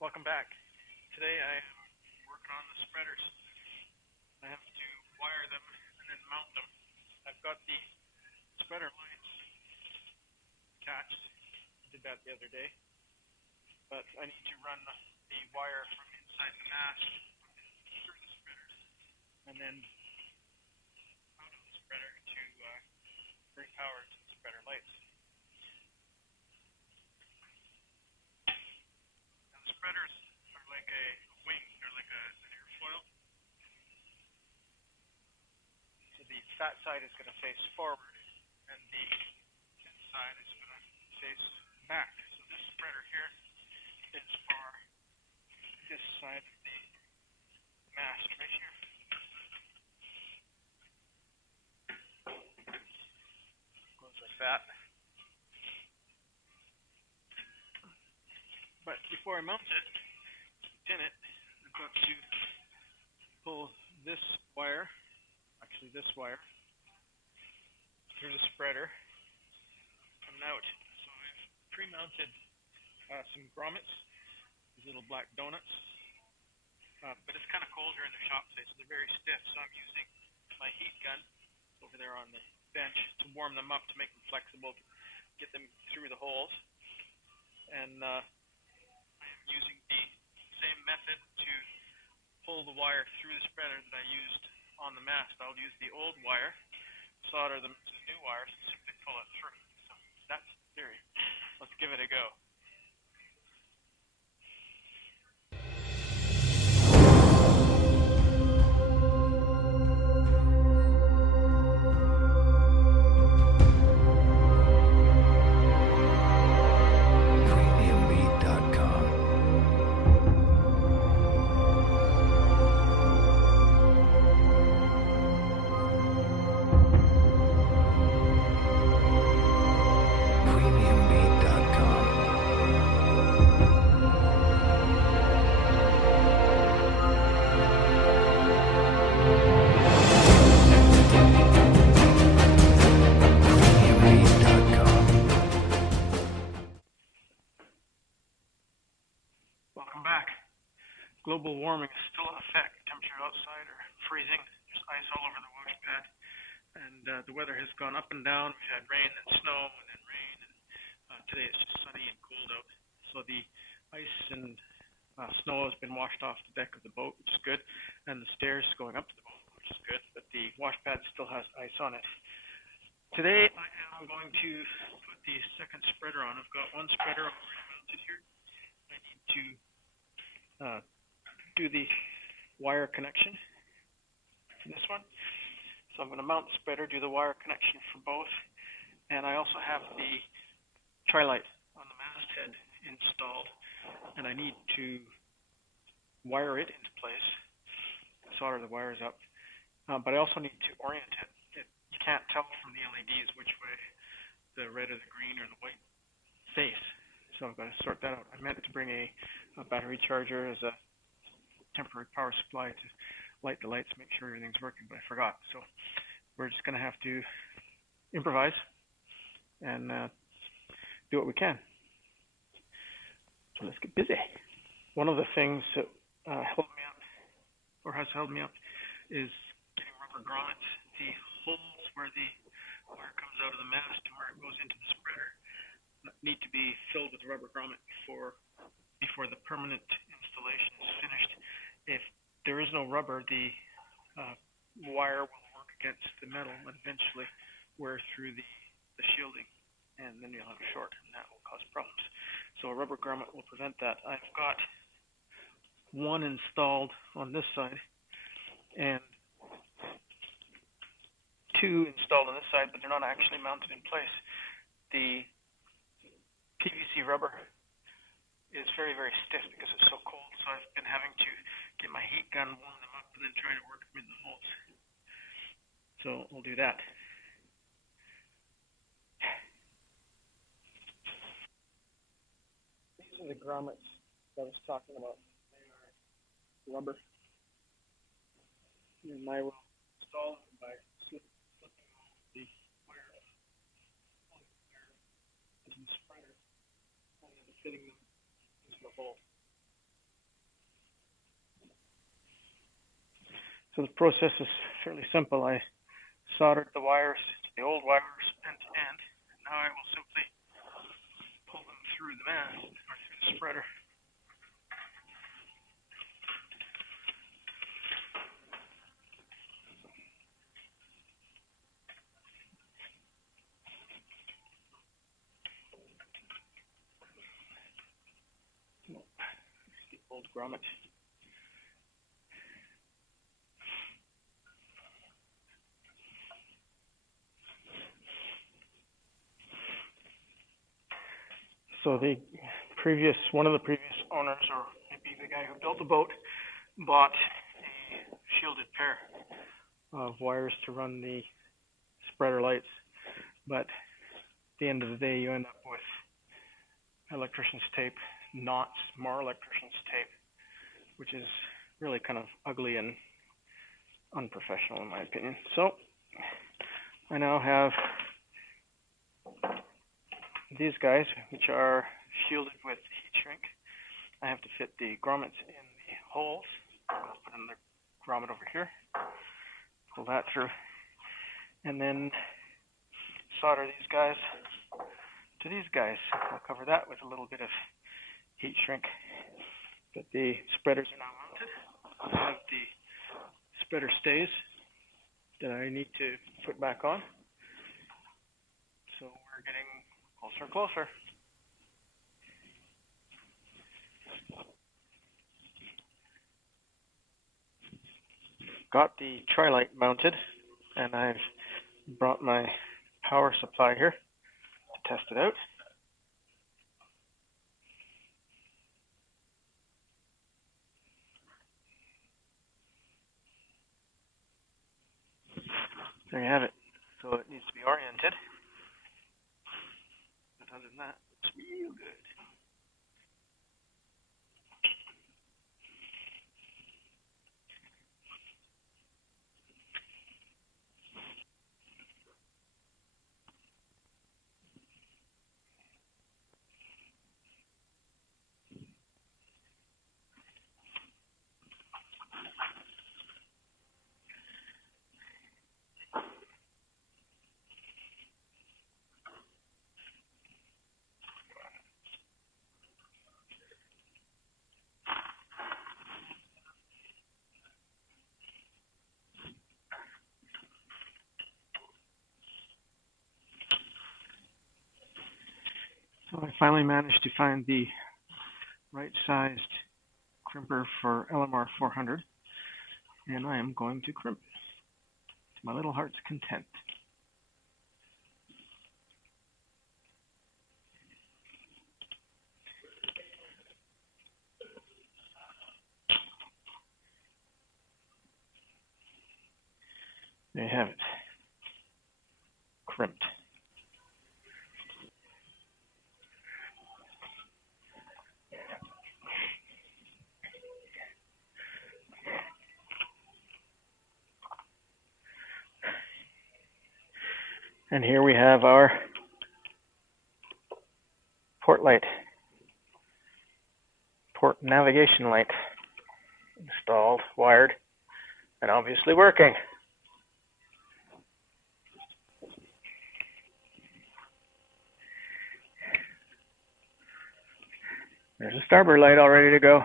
Welcome back. Today I am working on the spreaders. I have to wire them and then mount them. I've got the spreader lights attached. I did that the other day. But I need to run the wire from inside the mast through the spreaders and then out of the spreader to bring power to the spreader lights. Now the spreaders are like a wing. They're like an airfoil. So the fat side is going to face forward, and the thin side is going to face back. So this spreader here is for this side of the mast right here. Goes like that. But before I mount it, pin it, I've got to pull this wire, actually this wire, through the spreader and out. So I've pre-mounted some grommets, these little black donuts, but it's kind of cold here in the shop today, so they're very stiff, so I'm using my heat gun over there on the bench to warm them up, to make them flexible, get them through the holes. And I am using the same method to pull the wire through the spreader that I used on the mast. I'll use the old wire, solder them to the new wires, and simply pull it through. So that's the theory. Let's give it a go. Welcome back. Global warming is still in effect. Temperatures outside are freezing. There's ice all over the wash pad. And the weather has gone up and down. We've had rain and snow and then rain. And today it's just sunny and cold out. So the ice and snow has been washed off the deck of the boat, which is good. And the stairs going up to the boat, which is good. But the wash pad still has ice on it. Today I am going to put the second spreader on. I've got one spreader already mounted here. I need to do the wire connection to this one. So I'm going to mount the spreader, do the wire connection for both, and I also have the tri-light on the masthead installed, and I need to wire it into place, solder the wires up, but I also need to orient it. You can't tell from the LEDs which way the red or the green or the white face. So I've got to sort that out. I meant to bring a battery charger as a temporary power supply to light the lights, make sure everything's working, but I forgot. So we're just going to have to improvise and do what we can. So let's get busy. One of the things that held me up, or has held me up, is getting rubber grommets. The holes where the wire comes out of the mast and where it goes into the spreader need to be filled with rubber grommet before the permanent installation is finished. If there is no rubber, the wire will work against the metal and eventually wear through the shielding, and then you'll have a short, and that will cause problems. So a rubber grommet will prevent that. I've got one installed on this side and two installed on this side, but they're not actually mounted in place. The PVC rubber is very, very stiff because it's so cold, so I've been having to get my heat gun, warm them up, and then try to work them in the holes. So we'll do that. These are the grommets that I was talking about. They are rubber. And I will install them by slipping the wire into the spreader and then fitting them into the hole. So the process is fairly simple. I soldered the wires, the old wires, end to end. Now I will simply pull them through the mast or through the spreader. The old grommet. So one of the previous owners, or maybe the guy who built the boat, bought a shielded pair of wires to run the spreader lights. But at the end of the day, you end up with electrician's tape, knots, more electrician's tape, which is really kind of ugly and unprofessional in my opinion. So I now have these guys, which are shielded with heat shrink. I have to fit the grommets in the holes. I'll put another grommet over here, pull that through, and then solder these guys to these guys. I'll cover that with a little bit of heat shrink. But the spreaders are now mounted. I have the spreader stays that I need to put back on. So we're getting closer and closer. Got the tri-light mounted, and I've brought my power supply here to test it out. There you have it. So it needs to be oriented. But other than that, it's real good. So I finally managed to find the right-sized crimper for LMR 400, and I am going to crimp it to my little heart's content. There you have it, crimped. And here we have our port light, port navigation light, installed, wired, and obviously working. There's a starboard light all ready to go.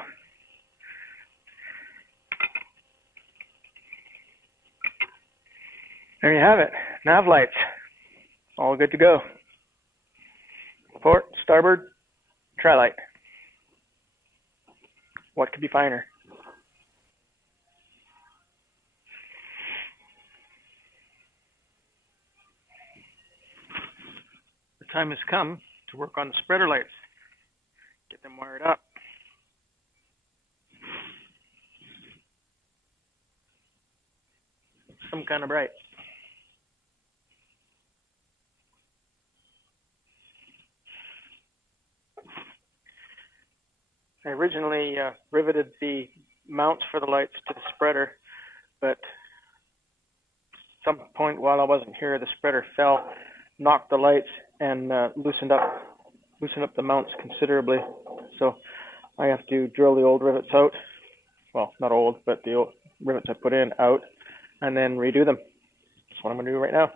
There you have it, nav lights, all good to go. Port, starboard, tri-light. What could be finer? The time has come to work on the spreader lights. Get them wired up. Some kind of bright. I originally riveted the mounts for the lights to the spreader, but at some point while I wasn't here, the spreader fell, knocked the lights, and loosened up the mounts considerably. So I have to drill the old rivets out. Well, not old, but the rivets I put in out, and then redo them. That's what I'm going to do right now.